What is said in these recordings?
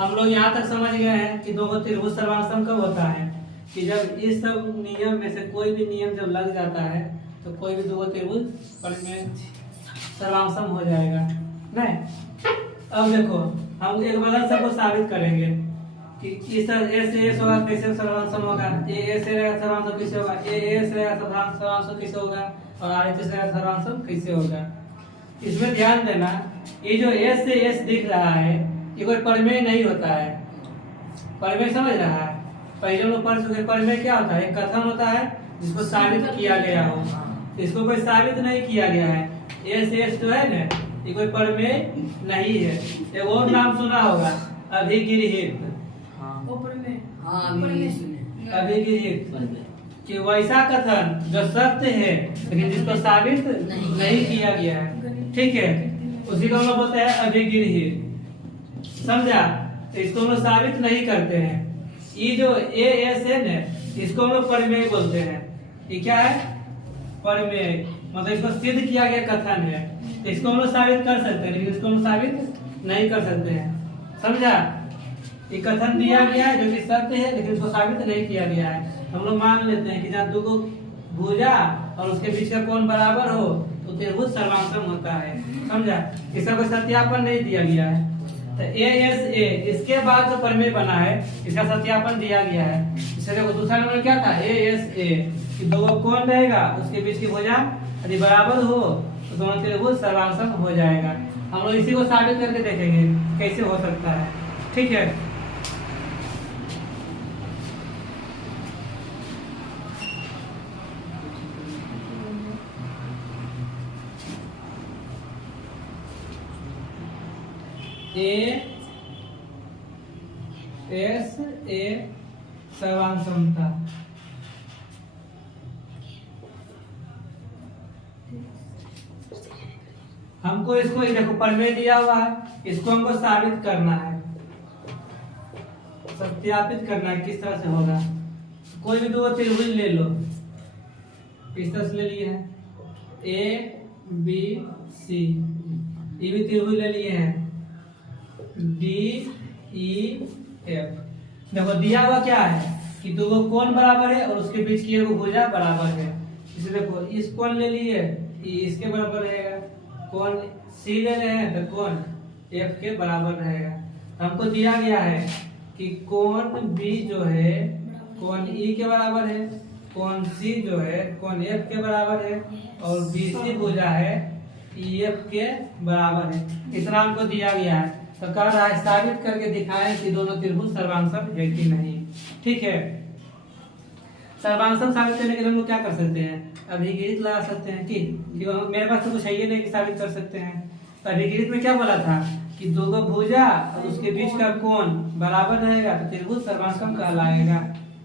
हम लोग यहाँ तक समझ गए हैं कि दो त्रिभुज सर्वांग कब होता है कि जब इस सब नियम में से कोई भी नियम जब लग जाता है तो कोई भी दो त्रिभुज परिमेय सर्वांग हो जाएगा। नहीं, अब देखो हम एक बदल सबको साबित करेंगे कि इस ए से एस होगा कैसे सर्वांग होगा, ए से रहेगा सर्वांग कैसे होगा, ए से रहेगा सर्वांग कैसे होगा और आर से रहेगा सर्वांग कैसे होगा। इसमें ध्यान देना, ये जो एस से एस दिख रहा है ये कोई परिमेय नहीं होता है। परिमेय समझ रहा है, पहले लोग पढ़ चुके। परिमेय क्या होता है? एक कथन होता है जिसको साबित किया गया हो, इसको कोई साबित नहीं किया गया है। एस एस जो है ना ये कोई परिमेय नहीं है। एक और नाम सुना होगा अभिगृहित। अभिगृहित कि वैसा कथन जो सत्य है लेकिन जिसको साबित नहीं किया गया है। ठीक है, उसी को हम लोग बोलते हैं अभिगृहित। समझा? तो इसको हम लोग साबित नहीं करते हैं। ये जो ए एस है ना इसको हम लोग परिमेय बोलते हैं। ये क्या है? परिमेय, मतलब इसको सिद्ध किया गया कथन है। तो इसको हम लोग साबित कर सकते हैं लेकिन इसको हम साबित नहीं कर सकते हैं। समझा? ये कथन दिया गया है जो कि सत्य है लेकिन इसको साबित नहीं किया गया है। हम लोग मान लेते हैं कि जहाँ दो भुजा और उसके बीच का कोण बराबर हो तो त्रिभुज सर्वांग होता है। समझा? इसका कोई सत्यापन नहीं दिया गया है। तो ए एस ए इसके बाद जो परिमेय बना है इसका सत्यापन दिया गया है। इससे देखो दूसरा नंबर क्या था? ए एस ए कि दो कोण रहेगा उसके बीच की भुजा यदि बराबर हो तो दोनों त्रिभुज सर्वांग हो जाएगा। हम लोग इसी को साबित करके देखेंगे कैसे हो सकता है। ठीक है, ए एस ए सर्वांग समता। हमको इसको देखो परिमेय दिया हुआ है, इसको हमको साबित करना है, सत्यापित करना है किस तरह से होगा। कोई भी दो त्रिभुज ले लो, इस तरह से ले लिए हैं ए बी सी, ये भी त्रिभुज ले लिए हैं डी ई एफ। देखो दिया हुआ क्या है कि दो कोण बराबर है और उसके बीच की एक भुजा बराबर है। इसे देखो इस कोण ले लिए, इसके बराबर रहेगा। कोण सी ले रहे हैं तो कोण एफ के बराबर रहेगा। हमको दिया गया है कि कोण बी जो है कोण ई के बराबर है, कोण सी जो है कोण एफ के बराबर है और बी सी भुजा है ई एफ के बराबर है। इतना हमको दिया गया है। तो कह रहा है साबित करके दिखाएं कि दोनों त्रिभुज सर्वांग है कि नहीं। ठीक है, सर्वांग साबित करने के लिए हम लोग क्या कर सकते हैं? अभिगृहित लगा सकते हैं कि मेरे पास तो कुछ है ही नहीं कि साबित कर सकते हैं। तो अभिगृहित में क्या बोला था कि दो भुजा और उसके बीच का कोण बराबर रहेगा तो त्रिभुज सर्वांग कहलाएगा।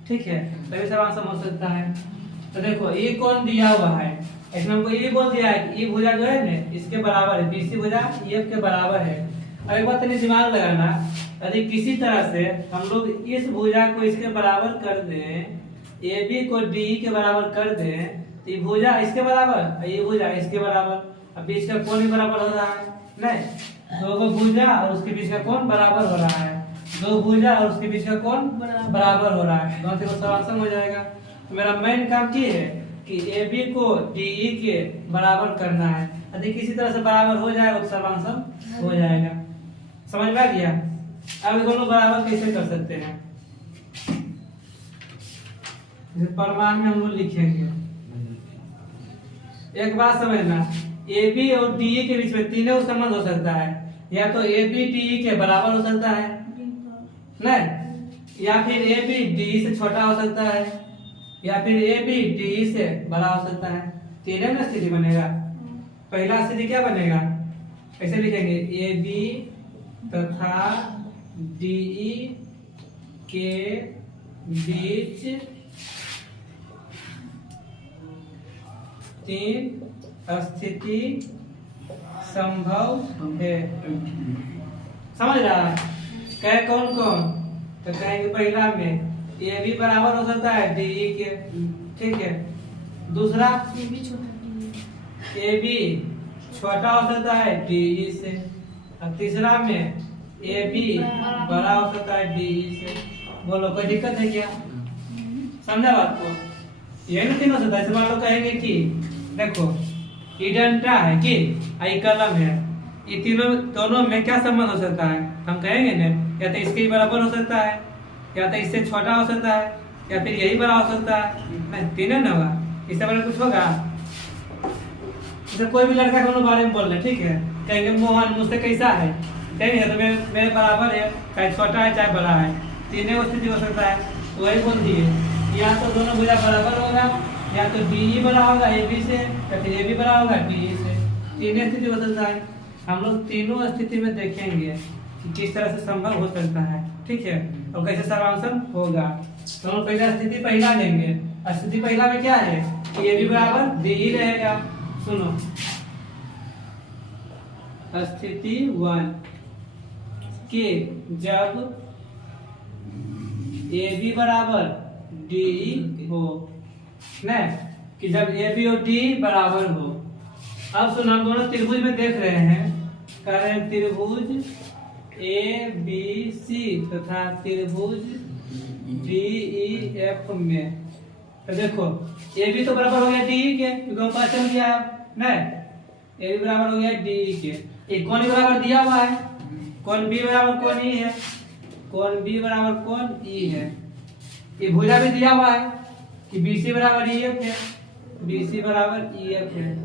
ठीक है, तभी सर्वांग हो सकता है। तो देखो ये कोण दिया हुआ है, इसमें हमको ये बोल दिया है कि ये भुजा जो है ना इसके बराबर है, बीसी भुजा ई एफ के बराबर है। अब एक बात दिमाग लगाना, यदि किसी तरह से हम लोग इस भुजा को इसके बराबर कर दें, ए बी को डी के बराबर कर दें तो ये भुजा इसके बराबर ये भुजा इसके बराबर, अब बीच का कोण भी बराबर हो रहा है। नहीं, दो भुजा और उसके बीच का कोण बराबर हो रहा है, दो भुजा और उसके बीच का कोण बराबर हो रहा है, दोनों त्रिभुज सर्वांग हो जाएगा। तो मेरा मेन काम क्या है कि ए बी को डी ई के बराबर करना है। यदि किसी तरह से बराबर हो जाएगा तो सर्वांग हो जाएगा। समझ में आ गया? अब दोनों बराबर कैसे कर सकते हैं? प्रमाण में हम लोग लिखेंगे। एक बात समझना, ए बी और डी ई के बीच में तीनों संबंध हो सकता है। या तो ए बी डी ई के बराबर हो सकता है नहीं, या फिर ए बी डी ई से छोटा हो सकता है, या फिर ए बी डी ई से बड़ा हो सकता है। तीनों में स्थिति बनेगा। पहला स्थिति क्या बनेगा? ऐसे लिखेंगे ए बी तथा डी ई के बीच तीन स्थिति संभव है। समझ रहा है? कहे कौन कौन? तो कहेंगे पहला में ए बी बराबर हो सकता है डी ई के। ठीक है, दूसरा ए बी छोटा हो सकता है डी ई से। और तीसरा में ए बी बड़ा हो सकता है डी से। बोलो कोई दिक्कत है क्या? समझा बात को? ये ना तीनों से ऐसे मान लो कहेंगे कि देखो ये डंडा है कि आई कलम है, ये तीनों दोनों में क्या संबंध हो सकता है? हम कहेंगे ना या तो इसके बराबर हो सकता है, या तो इससे छोटा हो सकता है, या फिर यही बड़ा हो सकता है। नहीं तीनों ना होगा, इससे बड़ा कुछ होगा? जैसे कोई भी लड़का के बारे में बोल रहे ठीक है, कहेंगे मोहन मुझसे कैसा है, कहेंगे तो मेरे बराबर है, चाहे छोटा है चाहे बड़ा है, तीनों स्थिति हो सकता है। तो वही बोल दिए या तो दोनों भुजा बराबर होगा, या तो डी बड़ा होगा ए बी से, या फिर ए बी बड़ा होगा डी से। तीनों स्थिति हो सकता है। हम लोग तीनों स्थिति में देखेंगे कि किस तरह से संभव हो सकता है, ठीक है, और कैसे सर्वांशन होगा। तो हम पहला स्थिति पहला लेंगे। स्थिति पहला में क्या है कि ए बी बराबर डी ही रहेगा। सुनो स्थिति 1 के जब ए बी बराबर डी हो, न कि जब ए बी और डी बराबर हो। अब सुनो हम दोनों त्रिभुज में देख रहे हैं, कह रहे हैं त्रिभुज ए बी सी तथा त्रिभुज डी ई एफ में। तो देखो ए बी तो बराबर हो गया डी ई के, क्योंकि हम पता चल गया न, ए बी बराबर हो गया डी ई के। एक कौन बराबर दिया हुआ है, कौन बी बराबर कौन ई है, कौन बी बराबर कौन ई है। ये भुजा भी दिया हुआ है कि बी सी बराबर ई एफ है, बी सी बराबर ई एफ है।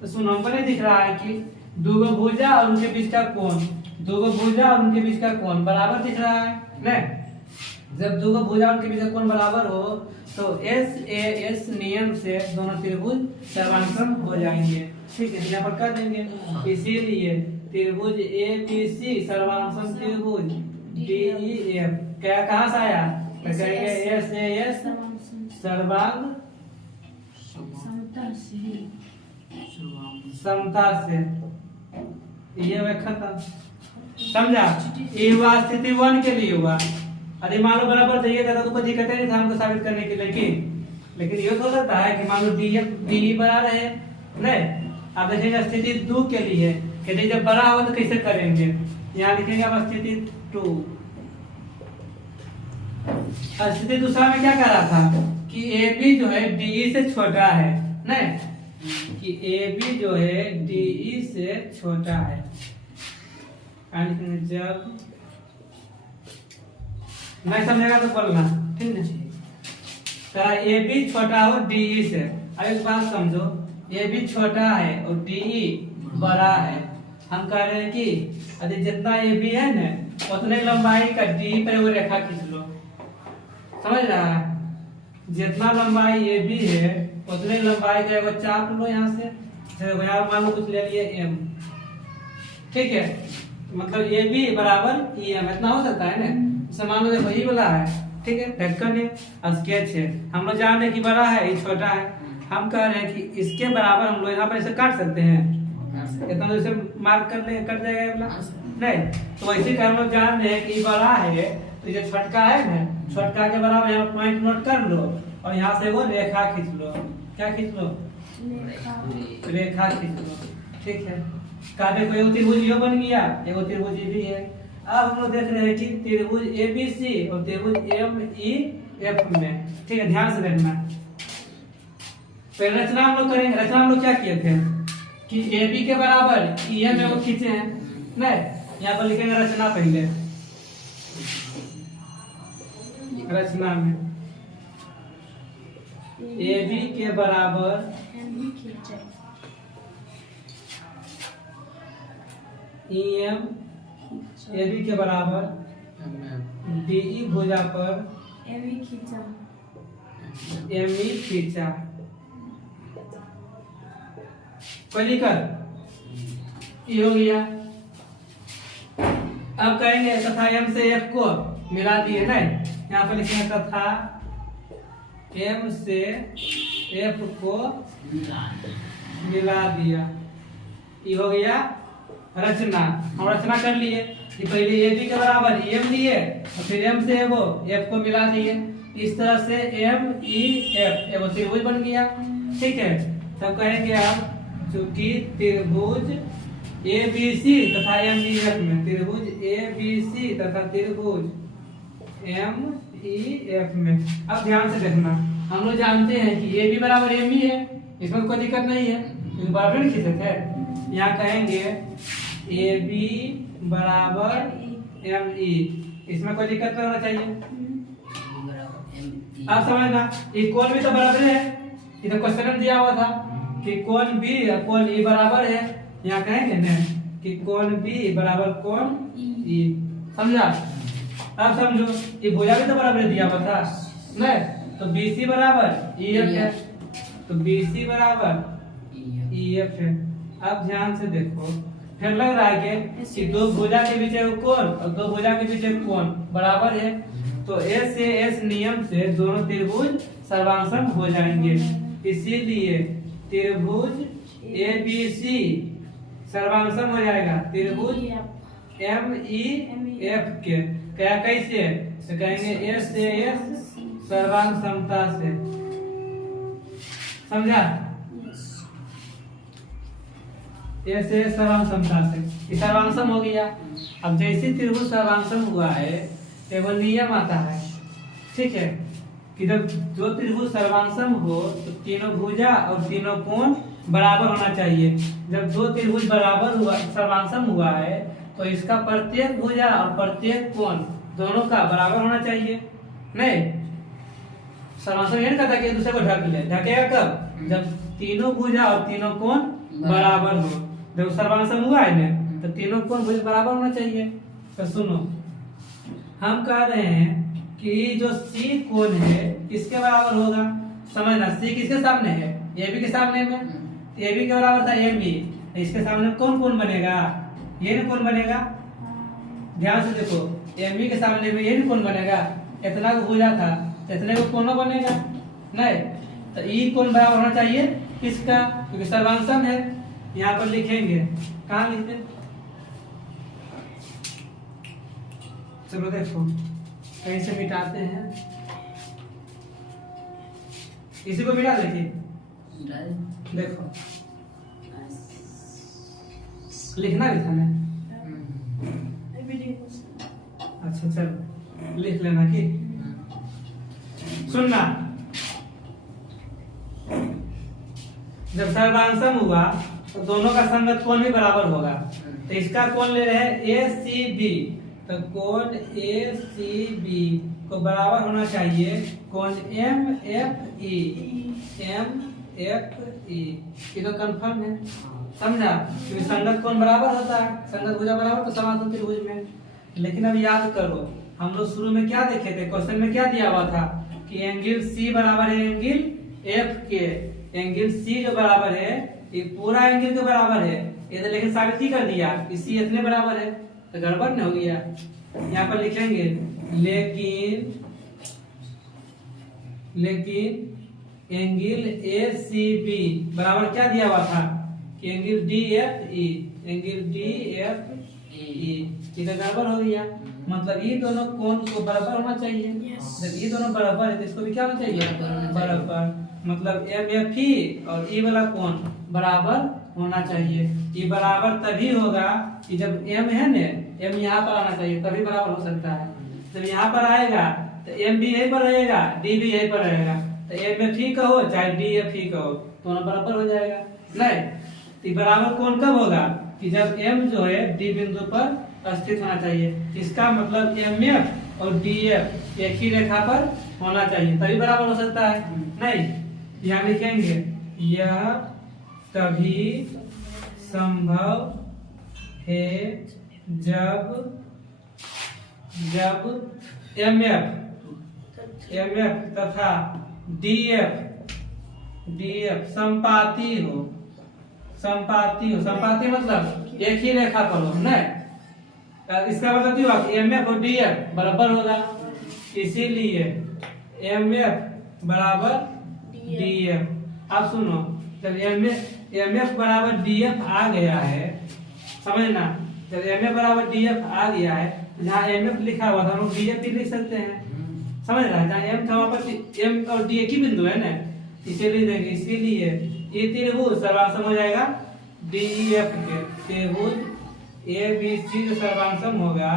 तो सुनो हमको नहीं दिख रहा है कि दो भुजा और उनके बीच का कोण, दो भुजा और उनके बीच का कोण बराबर दिख रहा है न। जब दो भुजा और उनके बीच का कोण बराबर हो तो एस ए एस नियम से दोनों त्रिभुज सर्वांशन हो जाएंगे, ठीक है, यहाँ पर कर देंगे। इसीलिए त्रिभुज ए बी सी सर्वांशन त्रिभुज डी ई एफ क्या कहाँ से आया? तो कहेंगे एस ए एस सर्वांग समता से, ये वे खत्म। समझा? ये हुआ स्थिति 1 के लिए हुआ। अरे मान लो बराबर चाहिए था तो कोई दिक्कत नहीं था हमको साबित करने के लिए, लेकिन ये हो सकता है कि मान लो डी एफ डी ई बड़ा रहे नहीं। अब देखेंगे स्थिति 2 के लिए कि जब बड़ा हो तो कैसे करेंगे। यहाँ लिखेंगे अब स्थिति 2। स्थिति दूसरा में क्या कह रहा था कि ए बी जो है डी ई से छोटा है नहीं, कि ए बी जो है डी ई से छोटा है। जब नहीं समझेगा तो बोलना, ठीक है। ए बी छोटा हो डी ई से। अब एक बात समझो, ए बी छोटा है और डी ई बड़ा है। हम कह रहे हैं कि यदि जितना ए बी है ना उतने लंबाई का डी पर वो रेखा खींच लो। समझ रहा है? जितना लंबाई ए बी है उतने लंबाई का एक चाप लो यहाँ से, मान लो कुछ ले लिए एम, ठीक है, मतलब ए बी बराबर ई एम इतना हो सकता है ना। मान लो देखो ये वाला है, ठीक है, ढक्कन है, स्केच है, हम लोग जान रहे कि बड़ा है ये छोटा है। हम कह रहे हैं कि इसके बराबर हम लोग यहाँ पर ऐसे काट सकते हैं, इतना तो इसे मार्क कर ले, कट जाएगा ये वाला नहीं। तो वैसे हम लोग जान रहे हैं कि बड़ा है तो ये छोटका है ना, छोटका के बराबर यहाँ पॉइंट नोट कर लो और यहाँ से वो रेखा खींच लो। क्या खींच लो? रेखा खींच लो, ठीक है। कहा देखो एगो त्रिभुज यो बन गया, एगो त्रिभुज ये भी है। अब हम लोग देख रहे हैं कि त्रिभुज ए बी सी और त्रिभुज एम ई एफ में, ठीक है, ध्यान से देखना। तो रचना हम लोग करेंगे। रचना हम लोग क्या किए थे कि ए बी के बराबर ई एम को खींचे हैं नहीं। यहाँ पर लिखेंगे रचना पहले, रचना में ए बी के बराबर ई एम, ए बी के बराबर डी ई भुजा पर एम ई खींचा। कोई दिक्कत? ये हो गया। अब कहेंगे तथा एम से एफ को मिला दिए नहीं, यहाँ पर लिखेंगे तथा एम से एफ को मिला दिया। ये हो गया रचना। हम रचना कर लिए कि पहले ए बी के बराबर एम लिए और फिर एम से एगो एफ को मिला दिए। इस तरह से एम ई एफ एगो त्रिभुज बन गया, ठीक है। तब कहेंगे आप चूंकि त्रिभुज ए बी सी तथा एम ई एफ में, त्रिभुज ए बी सी तथा त्रिभुज एम ई एफ में। अब ध्यान से देखना, हम लोग जानते हैं कि ए बी बराबर एम ई है, इसमें कोई दिक्कत नहीं है क्योंकि बराबर नहीं खींचे थे। यहाँ कहेंगे ए बी बराबर एम ई, इसमें कोई दिक्कत नहीं होना चाहिए। आप समझना, ये कोण भी तो बराबर है, ये तो क्वेश्चन में दिया हुआ था कि कोण बी और कोण ई बराबर है। यहाँ कहेंगे ना कि कोण बी बराबर कोण ई, समझा? अब समझो ये भुजा भी तो बराबर दिया हुआ था नहीं, तो BC बराबर EF है, तो BC बराबर EF है। अब ध्यान से देखो, फिर लग रहा है कि दो भुजा के बीच एक कोण और दो भुजा के बीच एक कोण बराबर है, तो S से S नियम से दोनों त्रिभुज सर्वांगसम हो जाएंगे। इसीलिए त्रिभुज ABC सर्वांगसम हो जाएगा त्रिभुज MEF के। क्या कैसे? तो कहेंगे S से S सर्वांग समता से, समझा? S से S सर्वांग समता से, ये सर्वांगसम हो गया। अब जैसे त्रिभुज सर्वांगसम हुआ है तो वो नियम आता है, ठीक है, कि जब जो त्रिभुज सर्वांगसम हो तो तीनों भुजा और तीनों कोण बराबर होना चाहिए। जब दो त्रिभुज बराबर हुआ, सर्वांगसम हुआ है, तो इसका प्रत्येक भुजा और प्रत्येक कोण दोनों का बराबर होना चाहिए। नहीं, सर्वांगसम ये नहीं कहता कि एक दूसरे को ढक ले, ढकेगा कब? जब तीनों भुजा और तीनों कोण बराबर हो। जब सर्वांगसम हुआ है ना, तो तीनों कोण भुज बराबर होना चाहिए। तो सुनो, हम कह रहे हैं कि जो C कोण है किसके बराबर होगा? समझना, C किसके सामने है? AB के सामने में, AB के बराबर था MB, इसके सामने कौन कोण बनेगा? ये नहीं कोण बनेगा। ध्यान से देखो, MB के सामने में ये नहीं कोण बनेगा, इतना को भुजा था इतने को कोण बनेगा नहीं, तो ई कोण बराबर होना चाहिए किसका? क्योंकि सर्वांगसम है। यहाँ पर लिखेंगे, कहाँ लिखते? चलो देखो कहीं से मिटाते हैं, इसी को मिटा देखिए, देखो लिखना भी था ना। अच्छा चलो लिख लेना कि सुनना, जब सर्वांगसम हुआ तो दोनों का संगत कोण भी बराबर होगा। तो इसका कोण ले रहे हैं ACB, तो कोण ACB को बराबर होना चाहिए कोण MFE, MFE। ये तो कंफर्म है, समझा? क्योंकि संगत कोण बराबर होता है, संगत भुजा बराबर तो समांतर त्रिभुज में। लेकिन अब याद करो, हम लोग शुरू में क्या देखे थे? क्वेश्चन में क्या दिया हुआ था कि एंगल C बराबर है एंगल F के। एंगल C जो बराबर है ये पूरा एंगल के बराबर है, ये तो लेकिन साबित ही कर दिया कि C इतने बराबर है, तो गड़बड़ नहीं हो गया। यहाँ पर लिखेंगे लेकिन एंगल ACB बराबर क्या दिया हुआ था कि एंगल DFE, एंगल DFE, ये तो गड़बड़ हो गया। मतलब ये दोनों कोण को बराबर होना चाहिए। जब ये दोनों बराबर है तो इसको भी क्या होना चाहिए? बराबर। मतलब MFE और E वाला कोण बराबर होना चाहिए। ये बराबर तभी होगा कि जब M है ना, M यहाँ पर आना चाहिए तभी बराबर हो सकता है। जब यहाँ पर आएगा तो M भी यहीं पर रहेगा, D भी यहीं पर रहेगा, तो MFE कहो चाहे DFE कहो, दोनों बराबर हो जाएगा। नहीं, तो बराबर कोण कब होगा कि जब M जो है D बिंदु पर स्थित होना चाहिए। इसका मतलब MF और DF एक ही रेखा पर होना चाहिए तभी बराबर हो सकता है। नहीं, यहाँ लिखेंगे यह तभी संभव है जब MF तथा DF संपाती हो। संपाती मतलब एक ही रेखा पर हो। नहीं, इसका मतलब क्या हुआ? MF और DF बराबर होगा, इसीलिए MF बराबर DF। आप सुनो, जब MF बराबर DF आ गया है, समझना, जब MF बराबर DF आ गया है, जहाँ MF लिखा हुआ था हम लोग DF भी लिख सकते हैं, समझ रहा है? जहाँ M था वहाँ पर M और D एक ही बिंदु है ना, इसे लिख देंगे। इसीलिए ये त्रिभुज सर्वांगसम हो जाएगा DEF के त्रिभुज ABC जो सर्वांशम होगा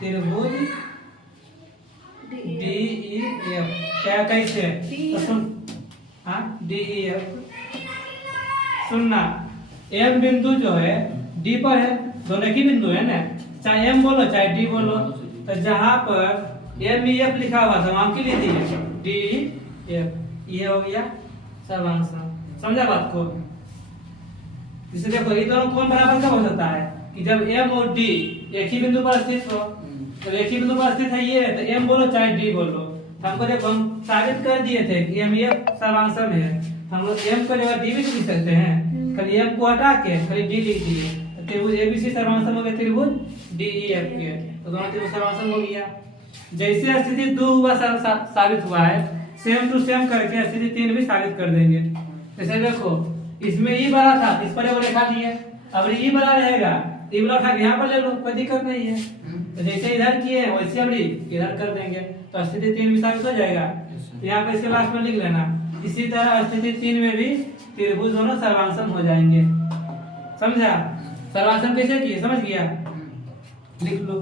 त्रिभुज DEF क्या कैसे तो सुन हाँ DEF सुनना M बिंदु जो है D पर है, दोनों की बिंदु है ना, चाहे M बोलो चाहे D बोलो, तो जहां पर MEF लिखा हुआ था वहां के लिए दिए DEF, ये हो गया सर्वांशम। समझा बात को? इसे देखो ये दोनों कौन बराबर कब हो सकता है कि जब M और D एक ही बिंदु पर स्थित हो। तो एक ही बिंदु पर स्थित है ये, तो M बोलो चाहे D बोलो। तो हमको देखो हम साबित कर दिए थे कि MEF सर्वांशम है, हम लोग M को जगह D भी लिख सकते हैं, खाली M को हटा के खाली D लिख दिए। त्रिभुज ABC सर्वांशम हो गया त्रिभुज DEF के, तो दोनों त्रिभुज सर्वांशम हो गया। जैसे स्थिति 2 हुआ साबित हुआ है, सेम टू सेम करके स्थिति 3 भी साबित कर देंगे। जैसे देखो इसमें E बड़ा था, इस पर वो लिखा दिए, अब E बड़ा रहेगा, E बड़ा उठा के यहाँ पर ले लो, कोई दिक्कत नहीं है। तो जैसे इधर किए वैसे हम इधर कर देंगे, तो स्थिति 3 भी साबित हो जाएगा। तो यहाँ पे इसके लास्ट में लिख लेना। इसी तरह स्थिति 3 में भी त्रिभुज दोनों सर्वांशम हो जाएंगे। समझा? सर्वांशम कैसे किए समझ गया? लिख लो।